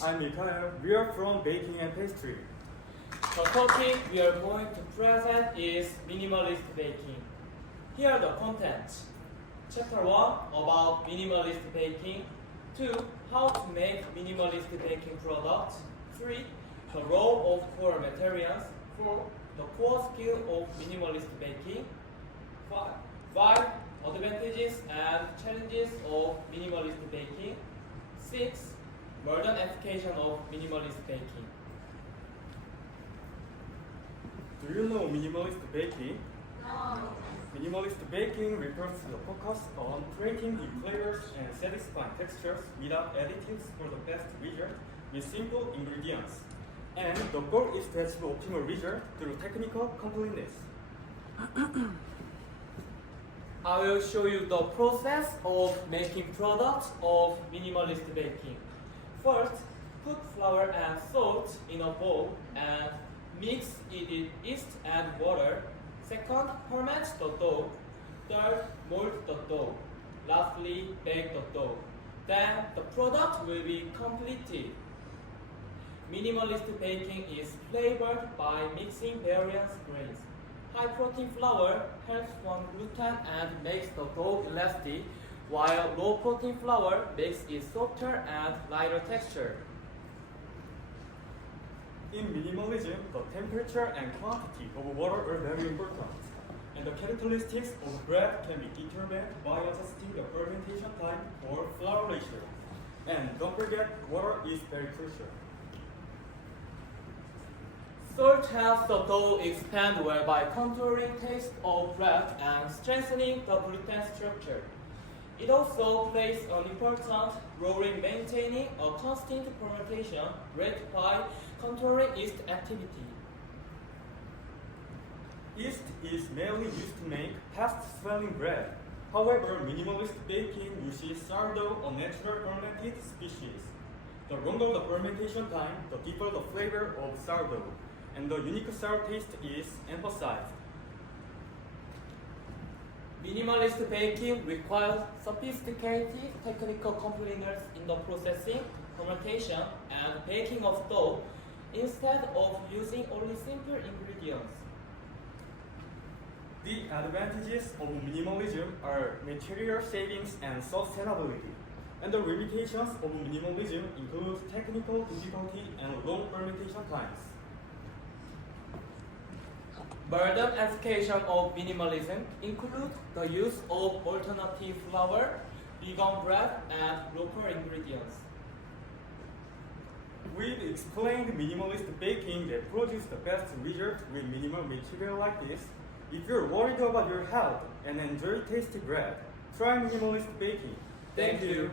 I'm Mikhail. We are from Baking and Pastry. The topic we are going to present is Minimalist Baking. Here are the contents. Chapter 1 about Minimalist Baking. 2. How to make Minimalist Baking products. 3. The role of core materials. 4. The core skill of Minimalist Baking. 5. Advantages and challenges of Minimalist Baking. 6. Modern application of Minimalist Baking. Do you know minimalist baking? No. Minimalist baking refers to the focus on creating the flavors and satisfying textures without additives for the best result with simple ingredients. And the goal is to achieve optimal result through technical completeness. I will show you the process of making products of minimalist baking. First, put flour and salt in a bowl and mix it with yeast and water. Second, ferment the dough. Third, mold the dough. Lastly, bake the dough. Then the product will be completed. Minimalist baking is flavored by mixing various grains. High protein flour helps from gluten and makes the dough elastic, while low protein flour makes it softer and lighter texture. In minimalism, the temperature and quantity of water are very important, and the characteristics of bread can be determined by adjusting the fermentation time or flour ratio. And don't forget, water is very crucial. Salt helps the dough expand well by contouring taste of bread and strengthening the gluten structure. It also plays an important role in maintaining a constant fermentation rate by contouring yeast activity. Yeast is mainly used to make fast-swelling bread. However, minimalist baking uses sourdough, a natural fermented species. The longer the fermentation time, the deeper the flavor of sourdough, and the unique sour taste is emphasized. Minimalist baking requires sophisticated technical completeness in the processing, fermentation, and baking of dough instead of using only simple ingredients. The advantages of minimalism are material savings and sustainability, and the limitations of minimalism include technical difficulty and long fermentation times. Modern application of minimalism include the use of alternative flour, vegan bread, and local ingredients. We've explained minimalist baking that produces the best result with minimal material like this. If you're worried about your health and enjoy tasty bread, try minimalist baking. Thank you.